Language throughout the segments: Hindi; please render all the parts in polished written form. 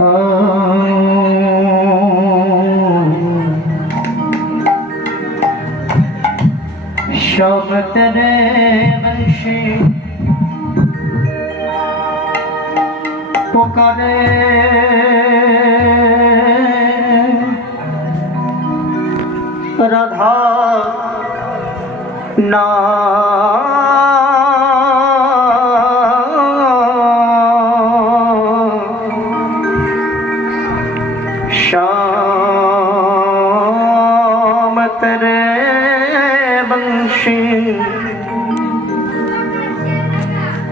शब तेरे वंशी पुकारे राधा ना श्याम तेरे वंशी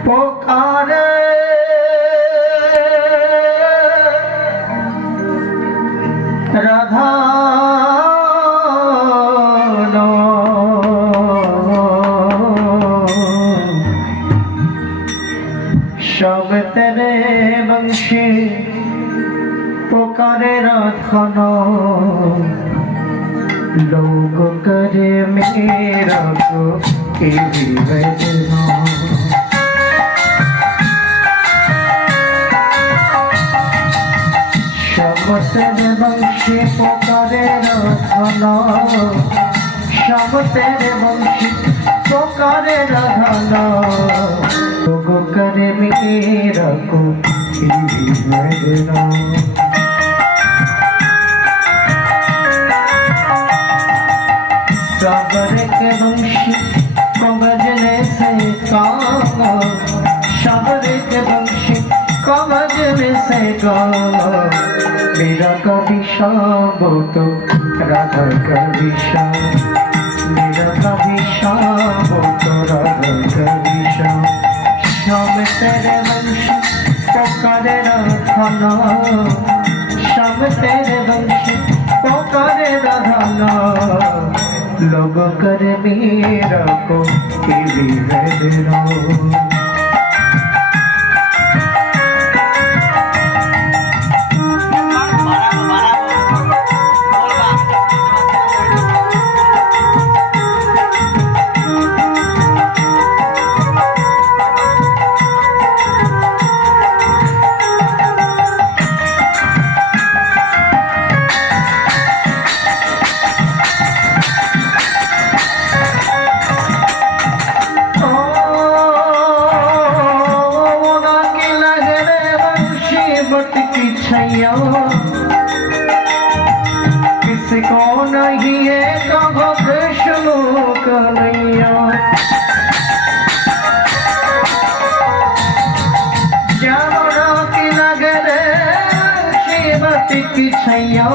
पुकारे राधा शब तेरे वंशी पुकारे राधा लोग करे मेरा को वेदना शब तेरे वंशी पुकारे राधा शब तेरे वंशी पुकारे राधा लोग करे मेरा को वेदना सागर के वंशी को बजने से गाना सागर के वंशी को बजने से गाना मेरा कभी शाम तो राधा कभी शाम मेरा कभी शाम तो राधा कभी शाम शाम तेरे वंशी पुकारे राधा शाम तेरे वंशी पुकारे राधा लोग कर मेरा को वेदना किसको नहीं है कहो कृष्ण कन्हैया श्यामरा की नगर श्रीमती की छैया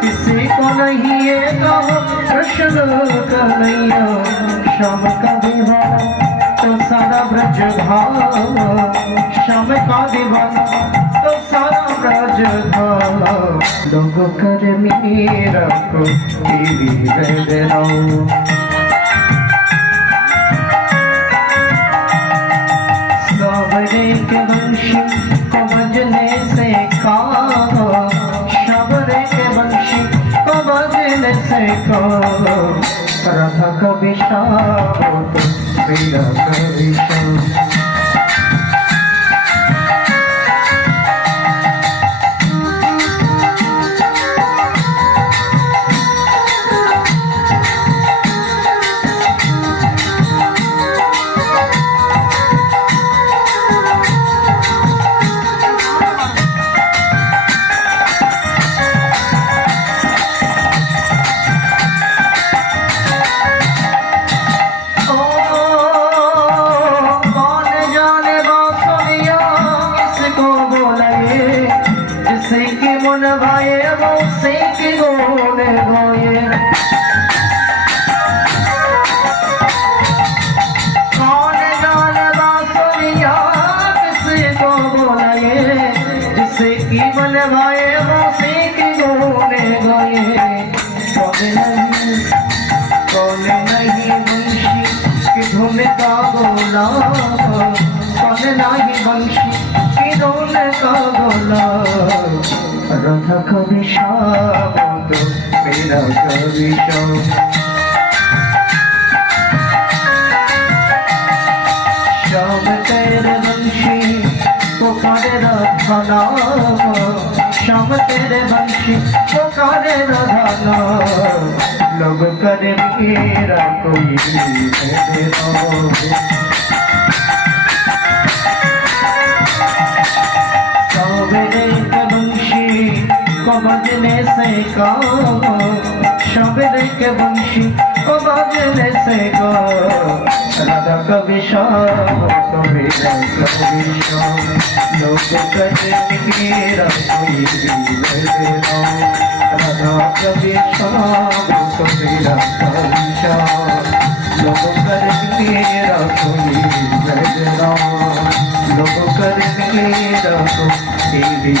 किसी को नहीं है कहो कृष्ण कन्हैया श्याम का दीवाना तो सारा ब्रज भाव श्याम का दीवाना तो सारा ब्रज भाव लोग कर मेरा को वेदना सावरे के वंशी को बजने से कहो सावरे के वंशी को बजने से कहो राधा कभी शाम तो मेरा कभी शाम मन भाए वो सिंह गोने गोए कौन गाने बांसुरिया किसी को बोलाए जिसे की मन भाए वो सिंह गोने गोए कौन नहीं वंशी की धुन का बोला कौन नहीं वंशी की धुन का बोला राधा कभी शाम तो मेरा कभी शाम श्याम तेरे वंशी पुकारे राधा श्याम तेरे बंशी पुकारे रधान लोग करे मेरा कोई सवेरे के बंशी को बजने से काम सवेरे के बंशी को बजने से काम राधा कवि श्याम कवि श्याम लोग करे मेरा कोई राधा कवि श्याम कवि श्याम लोग करे मेरा कोई लोग करे मेरा कोई